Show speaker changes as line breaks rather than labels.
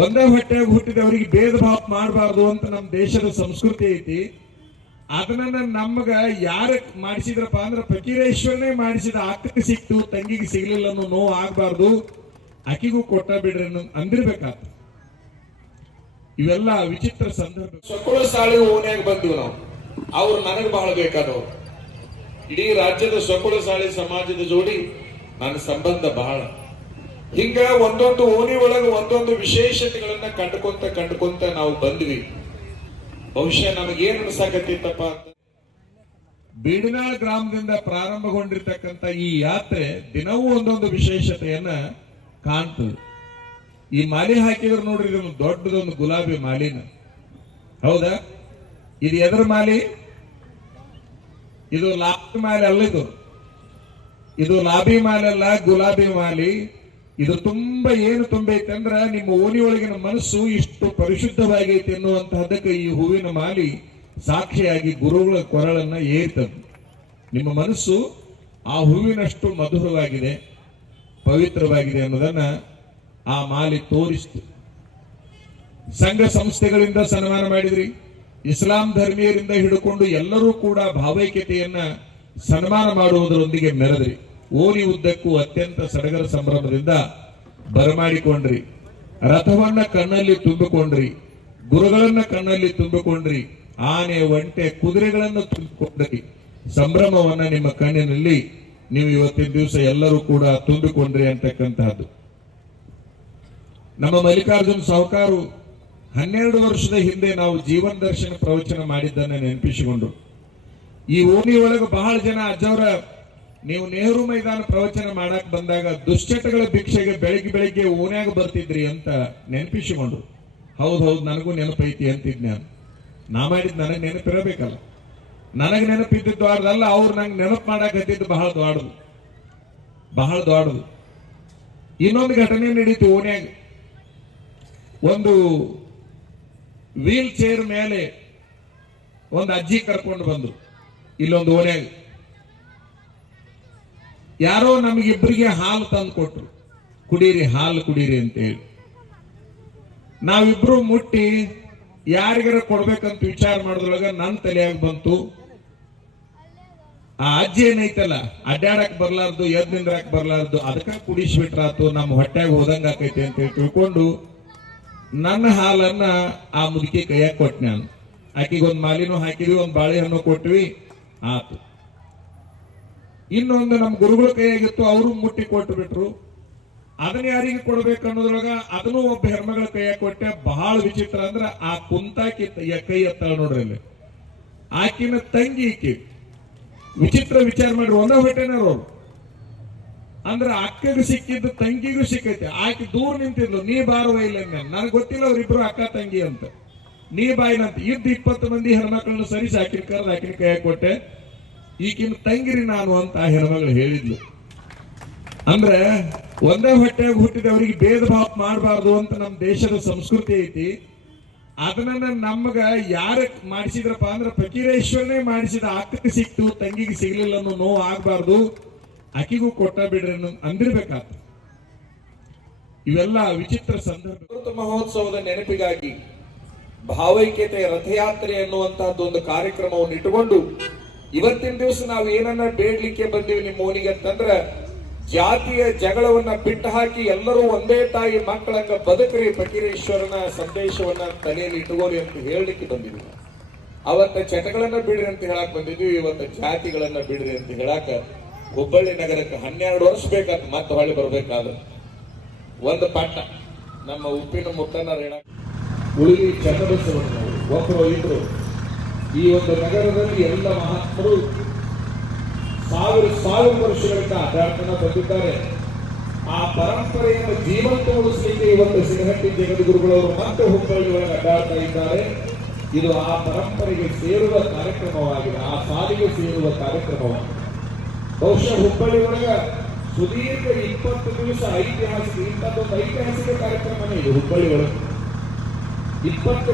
ಒಂದೇ ಹೊಟ್ಟೆಗೆ ಹುಟ್ಟಿದವರಿಗೆ ಭೇದ ಭಾವ ಮಾಡಬಾರ್ದು ಅಂತ ನಮ್ಮ ದೇಶದ ಸಂಸ್ಕೃತಿ ಐತಿ. ಅದನ್ನ ನಮ್ಗ ಯಾರ ಮಾಡಿಸಿದ್ರಪ್ಪ ಅಂದ್ರೆ ಫಕೀರೇಶ್ವರನೇ ಮಾಡಿಸಿದ ಅಕ್ಕಗೆ ಸಿಕ್ತು, ತಂಗಿಗೆ ಸಿಗ್ಲಿಲ್ಲ ಅನ್ನೋ ನೋವು ಆಗ್ಬಾರ್ದು. ಅಕ್ಕಿಗೂ ಕೊಟ್ಟ ಬಿಡ್ರಿ ಅಂದಿರ್ಬೇಕಾತ. ಇವೆಲ್ಲ ವಿಚಿತ್ರ ಸಂದರ್ಭ.
ಸೊಕ್ಕುಳ ಸಾಳಿ ಓನ್ಯಾಗ ಬಂದ್ವಿ ನಾವು. ಅವ್ರು ನನಗೆ ಬಹಳ ಬೇಕಾದವ್ರು. ಇಡೀ ರಾಜ್ಯದ ಸೊಕ್ಕುಳ ಸಾಳಿ, ಸಮಾಜದ ಜೋಡಿ ನನ್ನ ಸಂಬಂಧ ಬಹಳ ಹಿಂಗ ಒಂದೊಂದು ಓಣಿ ಒಳಗೆ ಒಂದೊಂದು ವಿಶೇಷತೆಗಳನ್ನ ಕಂಡುಕೊಂತ ಕಂಡುಕೊಂತ ನಾವು ಬಂದ್ವಿ. ಬಹುಶಃ ನಮಗೇನ್ ಅನ್ಸಾಕತ್ತಿತ್ತಪ್ಪ ಅಂತ.
ಬೀಡಿನಾಳ್ ಗ್ರಾಮದಿಂದ ಪ್ರಾರಂಭಗೊಂಡಿರ್ತಕ್ಕಂಥ ಈ ಯಾತ್ರೆ ದಿನವೂ ಒಂದೊಂದು ವಿಶೇಷತೆಯನ್ನ ಕಾಣ್ತದೆ. ಈ ಮಾಲಿ ಹಾಕಿದ್ರೆ ನೋಡ್ರಿ, ಇದೊಂದು ದೊಡ್ಡದೊಂದು ಗುಲಾಬಿ ಮಾಲಿನ. ಹೌದಾ? ಇದು ಎದ್ರ ಮಾಲಿ? ಇದು ಲಾಬಿ ಮಾಲೆ ಅಲ್ಲ ಇದು. ಇದು ಲಾಬಿ ಮಾಲೆ ಅಲ್ಲ ಗುಲಾಬಿ ಮಾಲಿ. ಇದು ತುಂಬಾ ಏನು ತುಂಬೈತೆ ಅಂದ್ರ ನಿಮ್ಮ ಓಣಿಯೊಳಗಿನ ಮನಸ್ಸು ಇಷ್ಟು ಪರಿಶುದ್ಧವಾಗೈತೆ ಎನ್ನುವಂತಹದಕ್ಕೆ ಈ ಹೂವಿನ ಮಾಲಿ ಸಾಕ್ಷಿಯಾಗಿ ಗುರುಗಳ ಕೊರಳನ್ನ ಏರ್ತದೆ. ನಿಮ್ಮ ಮನಸ್ಸು ಆ ಹೂವಿನಷ್ಟು ಮಧುರವಾಗಿದೆ, ಪವಿತ್ರವಾಗಿದೆ ಅನ್ನೋದನ್ನ ಆ ಮಾಲಿ ತೋರಿಸ್ತು. ಸಂಘ ಸಂಸ್ಥೆಗಳಿಂದ ಸನ್ಮಾನ ಮಾಡಿದ್ರಿ, ಇಸ್ಲಾಂ ಧರ್ಮೀಯರಿಂದ ಹಿಡ್ಕೊಂಡು ಎಲ್ಲರೂ ಕೂಡ ಭಾವೈಕ್ಯತೆಯನ್ನ ಸನ್ಮಾನ ಮಾಡುವುದರೊಂದಿಗೆ ಮೆರೆದ್ರಿ. ಓಣಿ ಉದ್ದಕ್ಕೂ ಅತ್ಯಂತ ಸಡಗರ ಸಂಭ್ರಮದಿಂದ ಬರಮಾಡಿಕೊಂಡ್ರಿ. ರಥವನ್ನ ಕಣ್ಣಲ್ಲಿ ತುಂಬಿಕೊಂಡ್ರಿ. ಗುರುಗಳನ್ನ ಕಣ್ಣಲ್ಲಿ ತುಂಬಿಕೊಂಡ್ರಿ. ಆನೆ, ಒಂಟೆ, ಕುದುರೆಗಳನ್ನು ತುಂಬಿಕೊಂಡ್ರಿ. ಸಂಭ್ರಮವನ್ನ ನಿಮ್ಮ ಕಣ್ಣಿನಲ್ಲಿ ನೀವು ಇವತ್ತಿನ ದಿವಸ ಎಲ್ಲರೂ ಕೂಡ ತುಂಬಿಕೊಂಡ್ರಿ ಅಂತಕ್ಕಂತಹದ್ದು. ನಮ್ಮ ಮಲ್ಲಿಕಾರ್ಜುನ್ ಸಾಹುಕಾರು ಹನ್ನೆರಡು ವರ್ಷದ ಹಿಂದೆ ನಾವು ಜೀವನ ದರ್ಶನ ಪ್ರವಚನ ಮಾಡಿದ್ದನ್ನ ನೆನಪಿಸಿಕೊಂಡ್ರು. ಈ ಓಣಿ ಒಳಗೆ ಬಹಳ ಜನ ಅಜ್ಜವರ ನೀವು ನೆಹರು ಮೈದಾನ ಪ್ರವಚನ ಮಾಡಕ್ ಬಂದಾಗ ದುಶ್ಚಟಗಳ ಭಿಕ್ಷೆಗೆ ಬೆಳಿಗ್ಗೆ ಬೆಳಿಗ್ಗೆ ಓನ್ಯಾಗ ಬರ್ತಿದ್ರಿ ಅಂತ ನೆನಪಿಸಿಕೊಂಡ್ರು. ಹೌದು ಹೌದು, ನನಗೂ ನೆನಪೈತಿ ಅಂತಿದ್ ನಾನು. ನಾ ಮಾಡಿದ್ ನನಗೆ ನೆನಪಿರಬೇಕಲ್ಲ. ನನಗೆ ನೆನಪಿದ್ದ ದೊಡ್ಡದಲ್ಲ, ಅವ್ರು ನಂಗೆ ನೆನಪು ಮಾಡಕ್ ಹತ್ತಿದ್ದು ಬಹಳ ದೊಡ್ಡದು. ಬಹಳ ದೊಡ್ಡದು. ಇನ್ನೊಂದು ಘಟನೆ ನಡೀತು ಓನ್ಯಾಗ ಒಂದು ವೀಲ್ ಚೇರ್ ಮೇಲೆ ಒಂದು ಅಜ್ಜಿ ಕರ್ಕೊಂಡು ಬಂದ್ರು. ಇಲ್ಲೊಂದು ಓಣ್ಯಾಗ. ಯಾರೋ ನಮಗಿಬ್ಬರಿಗೆ ಹಾಲು ತಂದು ಕೊಟ್ರು. ಕುಡೀರಿ, ಹಾಲು ಕುಡೀರಿ ಅಂತ ಹೇಳಿ ನಾವಿಬ್ರು ಮುಟ್ಟಿ ಯಾರಿಗಾರ ಕೊಡ್ಬೇಕಂತ ವಿಚಾರ ಮಾಡಿದ್ರೊಳಗ ನನ್ನ ತಲೆಯಾಗ ಬಂತು. ಆ ಅಜ್ಜಿ ಏನೈತಲ್ಲ, ಅಡ್ಡಾಡಕ್ ಬರ್ಲಾರ್ದು, ಎದ್ ನಿಂದ್ರಾಕ್ ಬರ್ಲಾರ್ದು, ಅದಕ್ಕ ಕುಡಿಸ್ಬಿಟ್ರಾತು ನಮ್ಮ ಹೊಟ್ಯಾಗ ಹೋದಂಗ ಆಕೈತಿ ಅಂತ ಹೇಳಿ ತಿಳ್ಕೊಂಡು ನನ್ನ ಹಾಲನ್ನ ಆ ಮುದುಕಿ ಕೈಯಾಗ ಕೊಟ್ಟೆ ನಾನು ಆಕಿಗೆ ಮಾಲಿನೂ ಹಾಕಿದ್ವಿ, ಒಂದ್ ಬಾಳೆಹಣ್ಣು ಕೊಟ್ವಿ, ಆತು. ಇನ್ನೊಂದು ನಮ್ಮ ಗುರುಗಳ ಕೈಯಾಗಿತ್ತು, ಅವರು ಮುಟ್ಟಿ ಕೊಟ್ಟು ಬಿಟ್ರು ಅದನ್ನ ಯಾರಿಗೆ ಕೊಡ್ಬೇಕು ಅನ್ನೋದ್ರೊಳಗ ಅದನ್ನು ಒಬ್ಬ ಹೆಣ್ಮಗಳ ಕೈಯಾಗ ಕೊಟ್ಟೆ. ಬಹಳ ವಿಚಿತ್ರ ಅಂದ್ರ ಆ ಕುಂತಾಕಿ ಕೈ ಎತ್ತಾಳ ನೋಡ್ರಿ ಅಲ್ಲಿ ಆಕಿನ ತಂಗಿ ಈಕಿ. ವಿಚಿತ್ರ ವಿಚಾರ ಮಾಡ್ರಿ, ಒಂದೇ ಹೊಟ್ಟೆನವ್ರು ಅವ್ರು ಅಂದ್ರ ಅಕ್ಕಗೆ ಸಿಕ್ಕಿದ್ದು, ತಂಗಿಗೂ ಸಿಕ್ಕೈತೆ. ಆಕೆ ದೂರ ನಿಂತಿದ್ಲು, ನೀ ಬಾರವ ಇಲ್ಲ ನನಗೆ ಗೊತ್ತಿಲ್ಲ, ಅವ್ರಿಬ್ರು ಅಕ್ಕ, ತಂಗಿ ಅಂತ. ನೀ ಬಾಯಿನಂತ. ಇದ್ದ ಇಪ್ಪತ್ತು ಮಂದಿ ಹೆಣ್ಮಕ್ಳನ್ನ ಸರಿಸಿ ಆಕಿನ ಕರೆದು ಆಕಿನ ಕೈಯಾಗ ಕೊಟ್ಟೆ. ಈಕಿನ ತಂಗಿರಿ ನಾನು ಅಂತ ಹೆಣ್ಮಗಳು ಹೇಳಿದ್ಲು. ಅಂದ್ರೆ ಒಂದೇ ಹೊಟ್ಟೆಗೆ ಹುಟ್ಟಿದವರಿಗೆ ಭೇದ ಭಾವ ಮಾಡಬಾರ್ದು ಅಂತ ನಮ್ಮ ದೇಶದ ಸಂಸ್ಕೃತಿ ಐತಿ. ಅದನ್ನ ನಮ್ಗ ಯಾರ ಮಾಡಿಸಿದ್ರಪ್ಪ ಅಂದ್ರೆ ಫಕೀರೇಶ್ವರನೇ ಮಾಡಿಸಿದ ಅಕ್ಕಗೆ ಸಿಕ್ತು ತಂಗಿಗೆ ಸಿಗ್ಲಿಲ್ಲ ಅನ್ನೋ ನೋವು ಆಗ್ಬಾರ್ದು. ಅಕ್ಕಿಗೂ ಕೊಟ್ಟ ಬಿಡ್ರಿ ಅಂದಿರ್ಬೇಕಾತ. ಇವೆಲ್ಲ ವಿಚಿತ್ರ ಸಂದರ್ಭ.
ಮಹೋತ್ಸವದ ನೆನಪಿಗಾಗಿ ಭಾವೈಕ್ಯತೆ ರಥಯಾತ್ರೆ ಎನ್ನುವಂತಹದ್ದು ಒಂದು ಕಾರ್ಯಕ್ರಮವನ್ನು ಇಟ್ಟುಕೊಂಡು ಇವತ್ತಿನ ದಿವಸ ನಾವು ಏನನ್ನ ಬೇಡ್ಲಿಕ್ಕೆ ಬಂದೀವಿ ನಿಮ್ಮ ಓಣಿಗೆ ಅಂತಂದ್ರ, ಜಾತಿಯ ಜಗಳವನ್ನ ಬಿಟ್ಟು ಹಾಕಿ ಎಲ್ಲರೂ ಒಂದೇ ತಾಯಿ ಮಕ್ಕಳಂಗ ಬದುಕ್ರಿ ಫಕೀರೇಶ್ವರನ ಸಂದೇಶವನ್ನ ತಲೆಯಲ್ಲಿ ಇಟ್ಟುಕೊಳ್ಳಿ ಅಂತ ಹೇಳಲಿಕ್ಕೆ ಬಂದಿದ್ವಿ. ಅವತ್ತ ಚಟಗಳನ್ನ ಬಿಡ್ರಿ ಅಂತ ಹೇಳಕ್ ಬಂದಿದ್ವಿ, ಇವತ್ತ ಜಾತಿಗಳನ್ನ ಬಿಡ್ರಿ ಅಂತ ಹೇಳಾಕ ಹುಬ್ಬಳ್ಳಿ ನಗರಕ್ಕೆ ಹನ್ನೆರಡು ವರ್ಷ ಬೇಕಂತ ಮತ್ತೆ ಹೊಳ್ಳಿ ಬರ್ಬೇಕಾದ್ರೆ ಒಂದು ಪಾಠ ನಮ್ಮ ಉಪ್ಪಿನ ಮುತ್ತನ್ನ ಹೇಳಕ್ ಉಳಿಲಿ ಚನ್ನಬಸವಣ್ಣವರು ಒಬ್ಬರು ಇದ್ರು ಈ ಒಂದು ನಗರದಲ್ಲಿ ಎಲ್ಲ ಮಹಾತ್ಮರು ಸಾವಿರ ಸಾವಿರ ವರ್ಷಗಳಿಂದ ಅಡ್ಡಾಡ್ತನ ಬಂದಿದ್ದಾರೆ ಆ ಪರಂಪರೆಯನ್ನು ಜೀವಂತ ಉಳಿಸಲಿಕ್ಕೆ ಇವತ್ತು ಸಿರಹಟ್ಟಿ ಜಗದ್ಗುರುಗಳವರು ಮತ್ತೆ ಹುಬ್ಬಳ್ಳಿ ಒಳಗೆ ಅಡ್ಡಾಡ್ತಾ ಇದ್ದಾರೆ. ಇದು ಆ ಪರಂಪರೆಗೆ ಸೇರುವ ಕಾರ್ಯಕ್ರಮವಾಗಿದೆ. ಆ ಸಾಲಿಗೆ ಸೇರುವ ಕಾರ್ಯಕ್ರಮವಾಗಿದೆ. ಬಹುಶಃ ಹುಬ್ಬಳ್ಳಿ ಒಳಗ ಸುದೀರ್ಘ ಇಪ್ಪತ್ತು ದಿವಸ ಐತಿಹಾಸಿಕ ಇಂಥದ್ದೊಂದು ಐತಿಹಾಸಿಕ ಕಾರ್ಯಕ್ರಮನೇ ಇದು ಹುಬ್ಬಳ್ಳಿ ಒಳಗೆ. ಇಪ್ಪತ್ತು